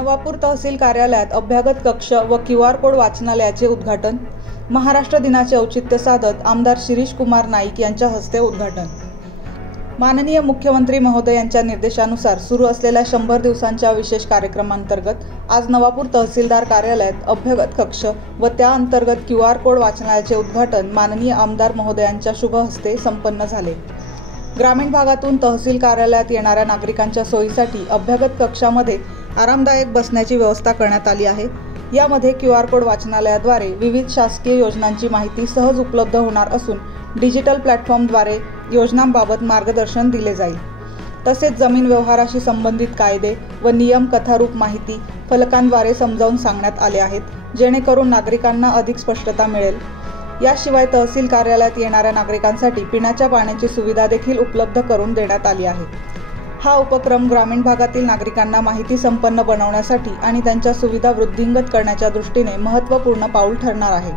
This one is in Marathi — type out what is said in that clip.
नवापूर तहसील कार्यालयात अभ्यागत कक्ष व QR कोड वाचनालयाचे उद्घाटन। महाराष्ट्र दिनाचे औचित्य साधत आमदार शिरीष कुमार नाईक यांच्या हस्ते उद्घाटन। माननीय मुख्यमंत्री महोदय यांच्या निर्देशानुसार सुरू असलेल्या 100 दिवसांच्या विशेष कार्यक्रमांतर्गत आज नवापूर तहसीलदार कार्यालयात अभ्यागत कक्ष व त्या अंतर्गत QR कोड वाचनालयाचे उद्घाटन माननीय आमदार महोदयांच्या शुभ हस्ते संपन्न झाले। ग्रामीण भागातून तहसील कार्यालयात येणाऱ्या नागरिकांच्या सोयीसाठी अभ्यागत कक्षामध्ये आरामदायक बसण्याची व्यवस्था करण्यात आली आहे। यामध्ये QR कोड वाचनालयाद्वारे विविध शासकीय योजनांची माहिती सहज उपलब्ध होणार असून डिजिटल प्लॅटफॉर्मद्वारे योजनांबाबत मार्गदर्शन दिले जाईल। तसेच जमीन व्यवहाराशी संबंधित कायदे व नियम कथारूप माहिती फलकांद्वारे समजावून सांगण्यात आले आहेत, जेणेकरून नागरिकांना अधिक स्पष्टता मिळेल। याशिवाय तहसील कार्यालयात येणाऱ्या नागरिकांसाठी पिण्याच्या पाण्याची सुविधा देखील उपलब्ध करून देण्यात आली आहे। हा उपक्रम ग्रामीण भागातील नागरिकांना माहिती संपन्न बनवण्यासाठी आणि त्यांच्या सुविधा वृद्धिंगत करण्याच्या दृष्टीने महत्त्वपूर्ण पाऊल ठरणार आहे।